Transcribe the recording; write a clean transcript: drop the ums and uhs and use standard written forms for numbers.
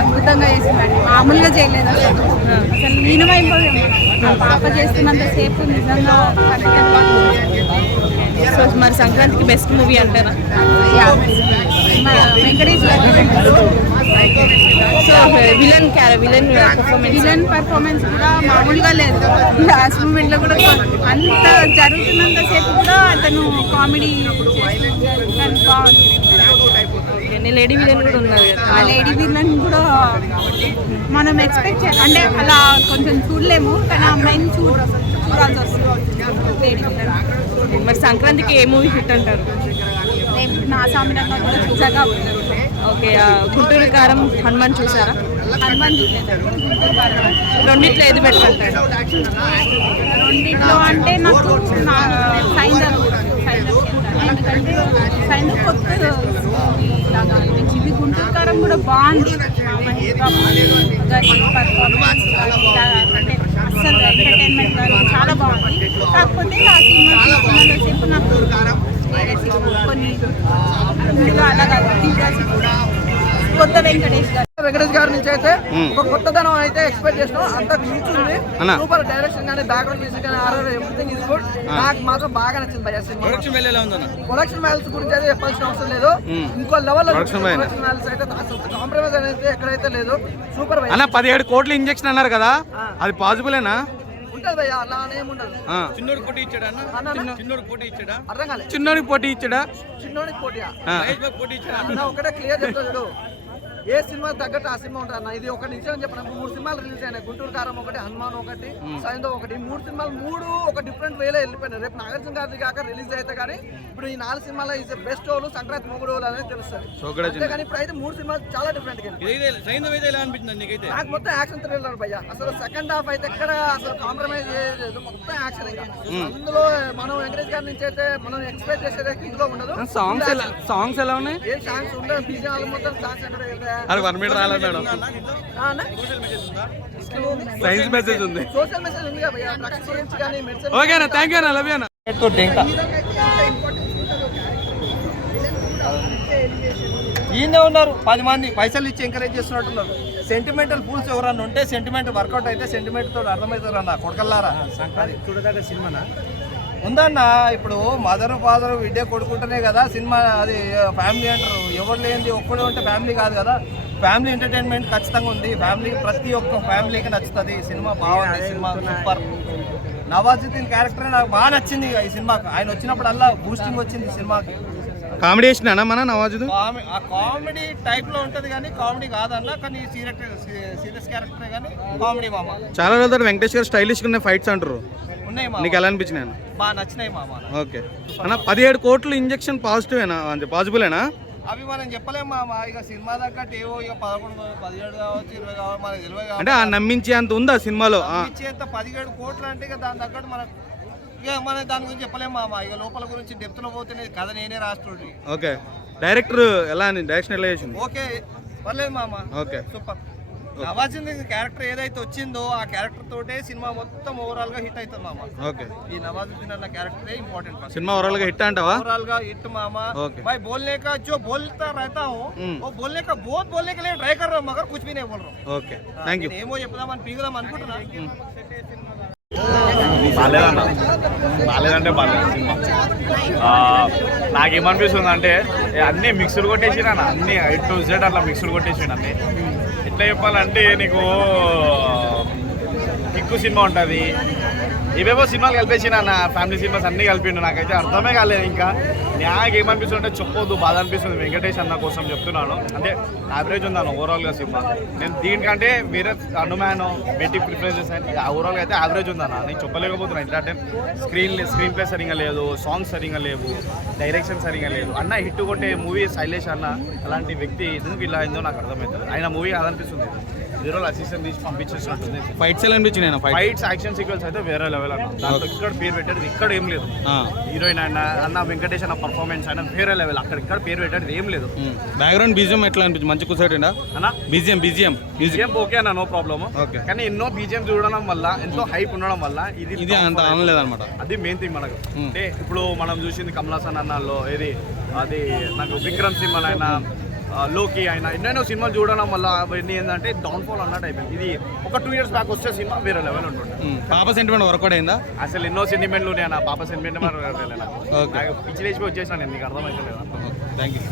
అద్భుతంగా చేసిందండి, మామూలుగా చేయలేదు అసలు. లీనమైపోయాం పాప చేస్తున్నంత సేపు నిజంగా. సో మరి సంక్రాంతికి బెస్ట్ మూవీ అంటారా? వెంకటేష్ సో విలన్ పర్ఫార్మెన్స్ కూడా మామూలుగా లేదు. లాస్ట్ మూమెంట్ లో కూడా అంత జరుగుతున్నంత సేపు కూడా అతను కామెడీ బాగుంది. లేడీ విలన్ కూడా ఉన్నారు కదా, ఆ లేడీ విలన్ కూడా మనం ఎక్స్పెక్ట్ అంటే అలా కొంచెం చూడలేము, కానీ ఆ అమ్మాయిని చూడాల్సి వస్తుంది లేడీ విలన్. మరి సంక్రాంతికి ఏ మూవీ హిట్ అంటారు? నా సామిరంగా కూడా చూసాక. ఓకే, గుంటూరు కారం, హనుమాన్ చూసారా? హనుమాన్ చూసాను. రెండిట్లో ఏది బెటర్ అంటారు? రెండిట్లో అంటే నాకు సైందవ్ ఎందుకంటే సైందవ్ కొత్త లాగా అనిపించింది. ఇది గుంటూరు కారం కూడా బాగుంది, అంటే అస్సలు ఎంటర్టైన్మెంట్ చాలా బాగుంది. కాకపోతే ఆ సినిమా సేపు నాకు వేరే సినిమా కొన్ని ఇందులో అలాగా కొత్త వెంకటేష్ గారి నుంచి అయితే ఒక కొత్తదనం అయితే ఎక్స్పెక్ట్ చేసినాం. అంత మించింది, సూపర్ డైరెక్షన్ కానీ బ్యాక్గ్రౌండ్ మ్యూజిక్ కానీ ఆర్ఆర్ ఎవ్రీథింగ్ ఇస్ గుడ్. నాకు మాత్రం బాగా నచ్చింది భయ్యా సినిమా. ప్రొడక్షన్ వాల్యూస్ గురించి అయితే చెప్పాల్సిన అవసరం లేదు. ఇంకో లెవెల్ ప్రొడక్షన్ వాల్యూస్ అయితే అసలు కాంప్రమైజ్ అనేది ఎక్కడైతే లేదు. సూపర్ భయ్యా. 17 కోట్ల ఇంజెక్షన్ అన్నారు కదా, అది పాసిబులేనా? ఉంటది భయ్యా, అలా ఏముండదు. చిన్నోడికి పోటీ ఇచ్చాడా? చిన్నోడికి పోటీయా అన్న ఒకటే క్లియర్ చెప్తాడు. ఏ సినిమా తగ్గట్టు ఆ సినిమా ఉంటుంది అన్న. ఇది ఒక నిమిషం చెప్పిన 3 సినిమాలు రిలీజ్ అయినాయి. గుంటూరు కారం ఒకటి, హనుమాన్ ఒకటి, సైందో ఒకటి. 3 సినిమాలు ఒక డిఫరెంట్ వేలో వెళ్ళిపోయినాయి. రేపు నాగార్జున గారి కాక రిలీజ్ అయితే కానీ ఇప్పుడు ఈ 4 సినిమాలో ఈజ్ బెస్ట్ ఓలు సంక్రాంతి మొగుడు ఓలు అనేది తెలుస్తుంది. అంతేగాని ఇప్పుడు అయితే 3 సినిమాలు చాలా డిఫరెంట్ గా. నాకు మొత్తం యాక్షన్ థ్రిల్లర్ భయ్యా. అసలు సెకండ్ హాఫ్ అయితే ఎక్కడ అసలు కాంప్రమైజ్ చేయలేదు, మొత్తం యాక్షన్. ఇంకా అందులో మనం వెంకటేష్ గారి నుంచి అయితే మనం ఎక్స్పెక్ట్ చేసేది ఇందులో ఉండదు. సాంగ్స్ ఎలా ఉన్నాయి? ఏం సాంగ్స్ ఉండదు, బీజాలు మొత్తం సాంగ్స్ అంటే సైన్స్ మెసేజ్ ఉంది. సోషల్ మెసేజ్ ఉంది భయ్యా. డ్రగ్స్ గురించి కానీ మెడిసిన్. ఓకేనా, థ్యాంక్ యూ అన్న, లవ్ యూ అన్న. ఈయనే ఉన్నారు 10 మంది పైసలు ఇచ్చి ఎంకరేజ్ చేస్తున్నట్టున్నారు. సెంటిమెంటల్ ఫూల్స్ ఎవరన్నా ఉంటే సెంటిమెంట్ వర్కౌట్ అయితే సెంటిమెంట్ తోటి అర్థమవుతారు అన్న కొడకల్లారా. చూడదగ్గ సినిమానా ఉందన్న. ఇప్పుడు మదర్ ఫాదర్ విడ్డే కొడుకుంటేనే కదా సినిమా, అది ఫ్యామిలీ అంటారు. ఎవరు లేనిది ఒక్కడే ఉంటే ఫ్యామిలీ కాదు కదా. ఫ్యామిలీ ఎంటర్టైన్మెంట్ ఖచ్చితంగా ఉంది. ఫ్యామిలీ ప్రతి ఒక్క ఫ్యామిలీకి నచ్చుతుంది. సినిమా బాగుంది, సినిమా సూపర్. నవాజుద్దీన్ క్యారెక్టర్ నాకు బాగా నచ్చింది ఈ సినిమాకి. ఆయన వచ్చినప్పుడు అలా బూస్టింగ్ వచ్చింది సినిమాకి. కామెడీ వేసిన మన నవాజుద్దీన్ ఆ కామెడీ టైప్ లో ఉంటది కానీ కామెడీ కాదన్న. కానీ సీరియస్ క్యారెక్టర్ కానీ కామెడీ మామ. చాలా రోజులు వెంకటేష్ గారు స్టైలిష్ గా ఫైట్స్ అంటారు. ఉన్నాయి నీకు ఎలా అనిపించినాయి? బాగా నచ్చినాయి మామ. ఓకే అన్న, 17 కోట్లు ఇంజెక్షన్ పాజిటివేనా, అంటే పాసిబులేనా? అవి మనం చెప్పలేము మామ. ఇక సినిమా తగ్గట్టు ఏవో ఇక 11, 17 కావచ్చు, 20 కావచ్చు, మనకు తెలియదు. అంటే ఆ నమ్మించే అంత ఉందా సినిమాలో? నమ్మించేంత 17 కోట్లు అంటే ఇక దాని తగ్గట్టు మనకు ఇక మన దాని గురించి చెప్పలేము మామ. ఇక లోపల గురించి డెప్త్ లో పోతేనే కథ నేనే రాస్తుండ్రి. ఓకే, డైరెక్టర్ ఎలా అని డైరెక్షన్ ఎలా చేసింది? ఓకే పర్లేదు మామ. Okay super. నవాజుద్దీన్ క్యారెక్టర్ ఏదైతే వచ్చిందో ఆ క్యారెక్టర్ తోటే సినిమా మొత్తం ఓవరాల్ గా హిట్ అవుతుంది మామ. ఓకే, ఈ నవాజుద్దీన్ అన్న క్యారెక్టర్ ఇంపార్టెంట్. సినిమా ఓవరాల్ గా హిట్ అంటావా? ओवरऑल का हिट मामा। भाई बोलने का जो बोलता रहता हूँ वो बोलने का बहुत बोलने के लिए ट्राई कर रहा हूँ मगर कुछ भी नहीं बोल रहा हूँ। Okay, thank you. ఏమో చెప్దామని పీగుదాం అనుకుంటున్నా. బాగాలేదంటే బాగాలేదు సినిమా. నాకేమనిపిస్తుంది అంటే అన్నీ మిక్స్డ్ కొట్టేసిన, అన్నీ ఇటు జెడ్ అట్లా మిక్స్డ్ కొట్టేసిన. అన్నీ ఎట్లా చెప్పాలంటే నీకు కిక్కు సినిమా ఉంటుంది, ఇవేవో సినిమాలు కలిపేసిన నా ఫ్యామిలీ సినిమాస్ అన్నీ కలిపిండు. నాకైతే అర్థమే కాలేదు. ఇంకా నాకేమనిపిస్తుంది అంటే చెప్పొద్దు, బాధ అనిపిస్తుంది. వెంకటేష్ అన్న కోసం చెప్తున్నాను. అంటే యావరేజ్ ఉందాను ఓవరాల్గా సినిమా. నేను దీనికంటే వేరే హనుమాన్ బెట్టి ప్రిఫరెన్సెస్ అని ఓవరాల్గా అయితే యావరేజ్ ఉందన్న. నేను చెప్పలేకపోతున్నాను. ఎందుకంటే స్క్రీన్ ప్లే సరిగా లేదు, సాంగ్స్ సరిగా లేవు, డైరెక్షన్ సరిగా లేదు. అన్న హిట్ కొట్టే మూవీ శైలేష్ అన్న అలాంటి వ్యక్తి ఎందుకు ఇలా అయిందో నాకు అర్థమవుతుంది. ఆయన మూవీ అదనిపిస్తుంది. జీరో అసిస్టెంట్ తీసి పంపించేసినట్టుంది. ఫైట్స్ ఎలా అనిపించినాయి? ఫైట్స్ యాక్షన్ సీక్వెన్స్ అయితే వేరే లెవెల్ అన్న. దాంట్లో ఇక్కడ పేరు పెట్టేది ఇక్కడ ఏం లేదు. హీరోయిన్ అన్న వెంకటేష్ అన్న పర్ఫార్మెన్స్ అయినా వేరే లెవెల్. అక్కడ ఇక్కడ పేరు పెట్టేది ఏం లేదు. బ్యాక్గ్రౌండ్ బీజిఎం ఎట్లా అనిపించింది? మంచి కూర్చోటండా అన్న? బీజిఎం ఓకే అన్న, నో ప్రాబ్లమ్. కానీ ఎన్నో బీజిఎం చూడడం వల్ల, ఎంతో హైప్ ఉండడం వల్ల ఇది అంత అనలేదన్నమాట. అది మెయిన్ థింగ్ మనకు. అంటే ఇప్పుడు మనం చూసింది కమల్ హాసన్ అన్నలో ఏది అది నాకు విక్రమ్ సింగ్ అయినా లోకి అయినా ఎన్నెన్నో సినిమాలు చూడడం వల్ల అవన్నీ ఏంటంటే డౌన్ఫాల్ అన్నట్టు అయిపోయింది. ఇది ఒక 2 years బ్యాక్ వస్తే సినిమా వేరే లెవెల్ ఉంటుండే. పాప సెంటిమెంట్ వర్కౌట్ అయిందా? అసలు ఎన్నో సెంటిమెంట్లు ఉన్నాయి నా పాప సెంటిమెంట్ పిచ్చి లేచి వచ్చేసాను, నీకు అర్థమైతే లేదా? Thank you.